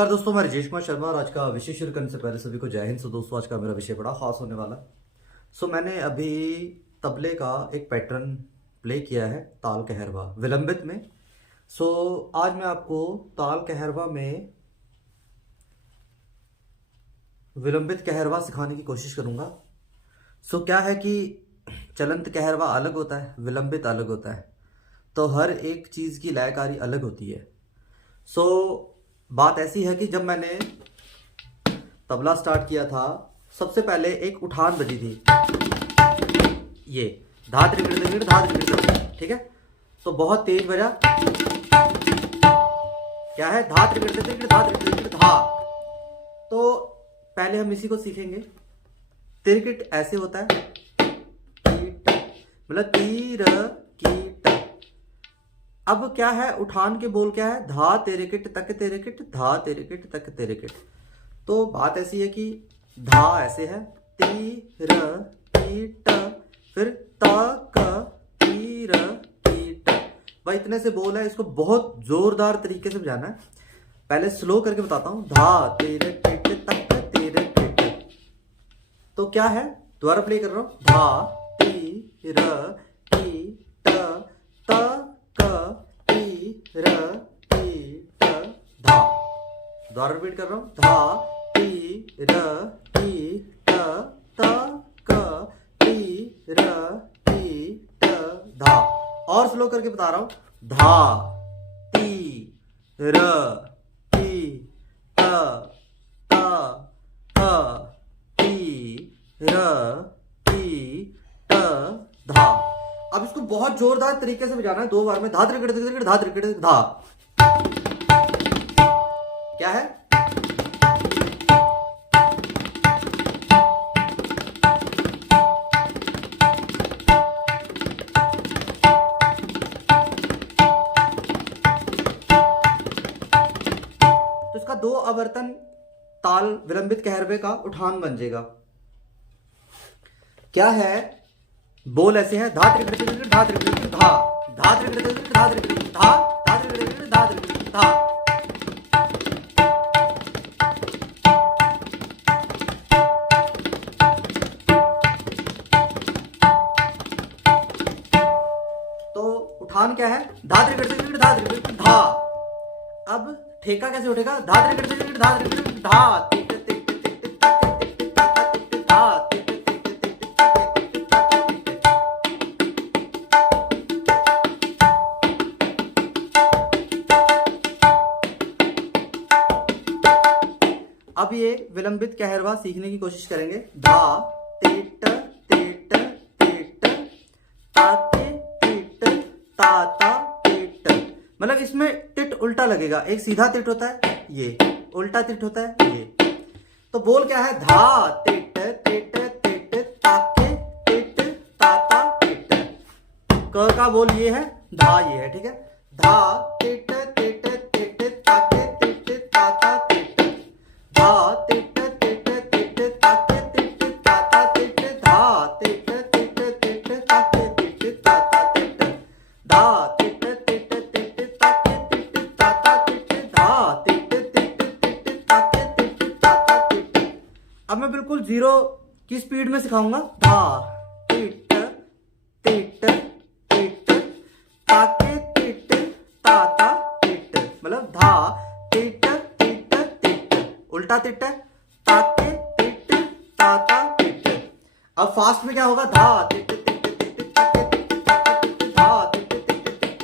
नमस्कार दोस्तों, मैं राजेश कुमार शर्मा और आज का विषय शुरू करने से पहले सभी को जय हिंद। दोस्तों आज का मेरा विषय बड़ा खास होने वाला है। मैंने अभी तबले का एक पैटर्न प्ले किया है ताल कहरवा विलंबित में। आज मैं आपको ताल कहरवा में विलंबित कहरवा सिखाने की कोशिश करूंगा। क्या है कि चलंत कहरवा अलग होता है, विलंबित अलग होता है, तो हर एक चीज़ की लयकारी अलग होती है। बात ऐसी है कि जब मैंने तबला स्टार्ट किया था, सबसे पहले एक उठान बजी थी, ये धा त्रिकड़ त्रिकड़ धा त्रिकड़, ठीक है। तो बहुत तेज बजा, क्या है, धा त्रिकड़ त्रिकड़ धा त्रिकड़ त्रिकड़ धा। तो पहले हम इसी को सीखेंगे। त्रिकट ऐसे होता है, मतलब तीर कीट। अब क्या है, उठान के बोल क्या है, धा तेरे किट तक तेरे किट, धा तेरे किट तक तेरे किट। तो बात ऐसी है कि धा ऐसे है, तीर कीट, फिर तक तीर कीट। भाई इतने से बोल है, इसको बहुत जोरदार तरीके से बजाना है। पहले स्लो करके बताता हूं, धा तेरे किट तक तेरे किट। तो क्या है, दोबारा प्ले कर रहा हूं, धा तीर कीट तक तीर कीट धा। दोबारा रिपीट कर रहा हूं, धा तीर कीट तक तीर कीट धा। और स्लो करके बता रहा हूं, धा तीर कीट तक तीर कीट धा। अब इसको बहुत जोरदार तरीके से बजाना है, 2 बार में, धा त्रिकड़ त्रिकड़ धा त्रिकड़ धा। क्या है, तो इसका 2 आवर्तन ताल विलंबित कहरवे का उठान बन जाएगा। क्या है, बोल ऐसे हैं, धा त्रिकड़ त्रिकड़ धा त्रिकड़ त्रिकड़ धा, धा त्रिकड़ त्रिकड़ धा त्रिकड़ त्रिकड़ धा, धा त्रिकड़ त्रिकड़ धा त्रिकड़ त्रिकड़ धा। तो उठान क्या है, धा त्रिकड़ त्रिकड़ धा त्रिकड़ त्रिकड़ धा। अब ठेका कैसे उठेगा, धा त्रिकड़ त्रिकड़ धा त्रिकड़ त्रिकड़ धा। अब ये विलंबित कहरवा सीखने की कोशिश करेंगे। धा तेट तेट तेट ताते तेट ताता तेट। मतलब इसमें तिट उल्टा लगेगा, एक सीधा तिट होता है, ये उल्टा तिट होता है, ये। तो बोल क्या है, धा तेट तेट तेट ताके तेट ताता तेट। क का बोल ये है, धा ये है, ठीक है। धा तेट तेट तेट ताके तेट ताता तेट, धा तेट तेट तेट ताके तेट ताता तेट, धा तेट तेट तेट ताके तेट ताता तेट, धा तेट तेट तेट ताके तेट ताता तेट, धा तेट तेट तेट ताके तेट ताता तेट। अब मैं बिल्कुल 0 की स्पीड में सिखाऊंगा। धा तेट तेट तेट ताके तेट ताता तेट, मतलब धा तेट तेट तेट, उल्टा तिट है, ताके तेट ताता तेट। अब फास्ट में क्या होगा, धा तेट तेट तेट ताके तेट ताता तेट, धा तेट तेट तेट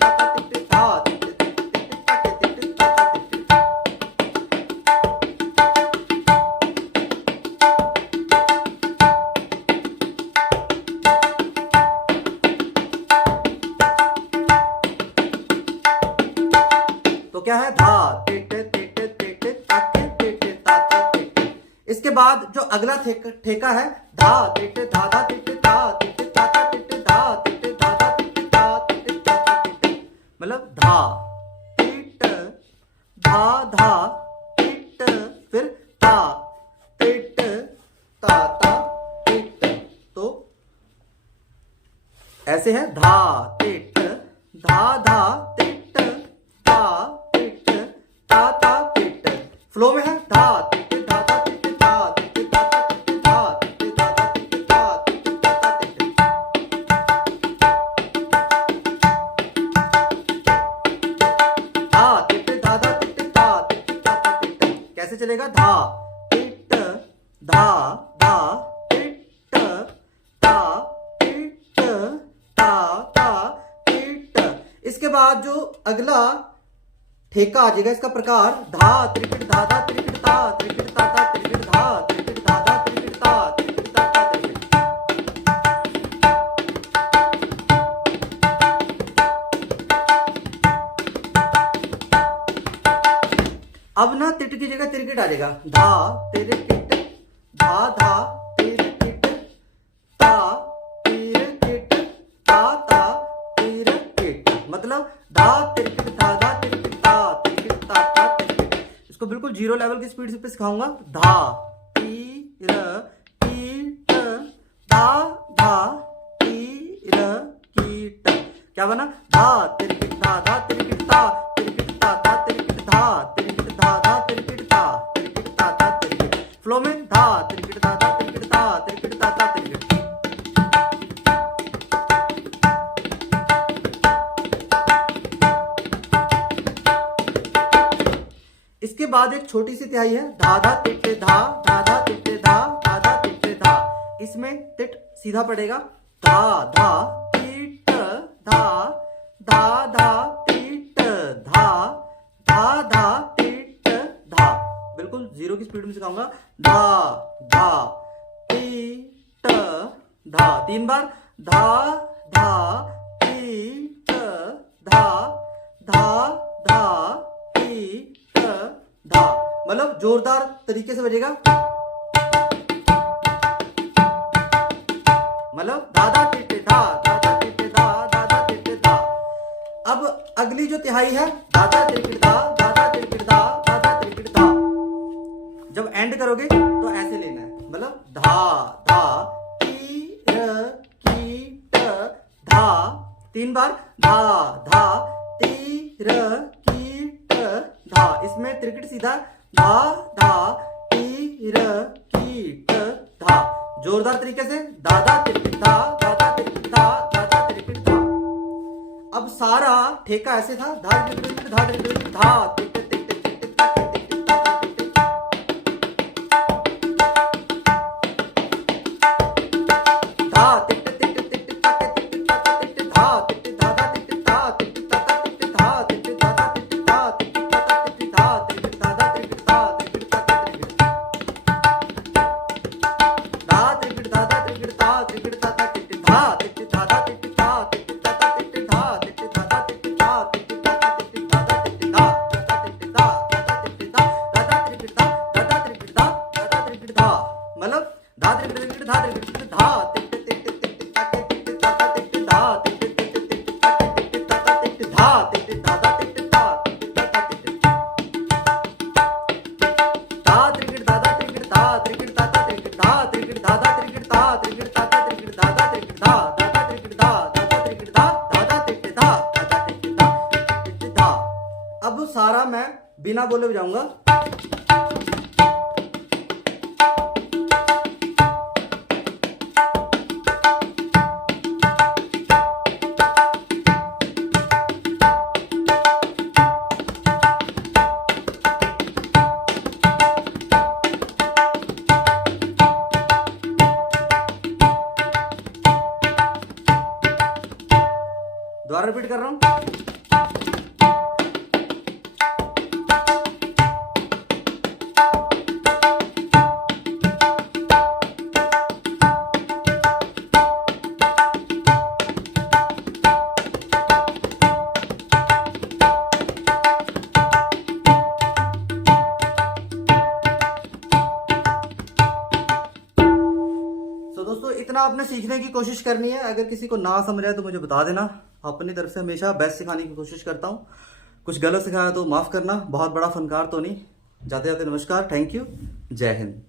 ताके तेट ताता तेट, धा तेट तेट तेट ताके तेट ताता तेट। तो क्या है, धा तेट तेट तेट ताके तेट ताता तेट। इसके बाद जो अगला ठेका है, धा तेट धाधा तेट धा तेट ताता तेट, धा तेट धाधा तेट धा तेट ताता तेट। मतलब धा तेट धा धा तेट, फिर ता तेट ताता तेट। तो ऐसे है, धा तेट धा धा तेट ता तेट ताता तेट। धा धा टिट ता टिट ता ता टिट। इसके बाद जो अगला ठेका आ जाएगा, इसका प्रकार धा त्रिकिट धा धा त्रिकिट ता त्रिकिट ता ता त्रिकिट धा त्रिकिट धा धा त्रिकिट ता त्रिकिट ता ता त्रिकिट। अब ना तिट की जगह त्रिकिट आ जाएगा, धा त्रिकिट धा धा त्रिकिट ता त्रिकिट ता ता त्रिकिट। मतलब धा त्रिकिट धा धा त्रिकिट ता त्रिकिट ता ता त्रिकिट। इसको बिल्कुल जीरो लेवल की स्पीड से सिखाऊंगा। धा तीर कीट धा धा तीर कीट। क्या बना? धा त्रिकिट धा धा त्रिकिट ता त्रिकिट ता ता त्रिकिट धा त्रिकिट धा धा त्रिकिट ता त्रिकिट ता ता त्रिकिट। फ्लो में धा त्रिकिट धा धा त्रिकिट ता त्रिकिट ता ता त्रिकिट। इसके बाद एक छोटी सी तिहाई है, धा धा तिट्टे धा धा धा तिट्टे धा धा धा तिट्टे धा। इसमें तिट सीधा पड़ेगा, धा धा तिट धा धा धा तिट धा धा धा तिट धा। बिल्कुल जीरो की स्पीड में सिखाऊंगा। धा धा तिट धा, 3 बार। धा धा तिट धा धा धा तिट धा। मतलब जोरदार तरीके से बजेगा। मतलब दादा टिटे धा दादा टिटे धा दादा टिटे धा। अब अगली जो तिहाई है, दादा त्रिकिट धा दादा त्रिकिट धा दादा त्रिकिट धा। जब एंड करोगे तो ऐसे लेना है, मतलब धा धा तीर कीट धा, 3 बार। धा धा तीर कीट धा। इसमें त्रिकिट सीधा, धा धा तीर कीट धा। जोरदार तरीके से दादा त्रिकिट धा दादा त्रिकिट धा दादा त्रिकिट धा। अब सारा ठेका ऐसे था, धा त्रिकिट धा त्रिकिट धा तिट तिट तिट तिट ता तिट तिट ता ता तिट तिट। धा तिट तिट तिट ता तिट ता ता तिट धा तिट धा धा तिट धा तिट ता ता तिट धा तिट धा धा तिट धा तिट ता ता तिट धा तिट धा धा तिट धा तिट ता ता तिट। धा त्रिकिट धा धा त्रिकिट ता त्रिकिट ता ता तिट धा तिट धा धा तिट धा तिट ता ता तिट धा तिट धा धा तिट धा तिट ता ता तिट धा धा तिट धा धा तिट धा धा तिट धा धा त्रिकिट धा धा त्रिकिट धा धा त्रिकिट धा। मतलब धा त्रिकिट त्रिकिट धा त्रिकिट धा तिट तिट तिट तिट ता तिट ता ता तिट धा तिट तिट तिट तिट ता तिट ता ता तिट धा तिट धा धा तिट ता तिट ता ता तिट। धा त्रिकिट धा धा त्रिकिट धा त्रिकिट ता ता त्रिकिट धा त्रिकिट धा धा त्रिकिट धा त्रिकिट ता ता त्रिकिट धा धा त्रिकिट धा धा त्रिकिट धा धा त्रिकिट धा धा तिट धा धा तिट धा तिट धा। अब सारा मैं बिना बोले बजाऊंगा। दोबारा रिपीट कर रहा हूं। दोस्तों इतना आपने सीखने की कोशिश करनी है। अगर किसी को ना समझ आए तो मुझे बता देना। अपनी तरफ से हमेशा बेस्ट सिखाने की कोशिश करता हूँ। कुछ गलत सिखाया तो माफ करना, बहुत बड़ा फनकार तो नहीं। जाते जाते नमस्कार, थैंक यू, जय हिंद।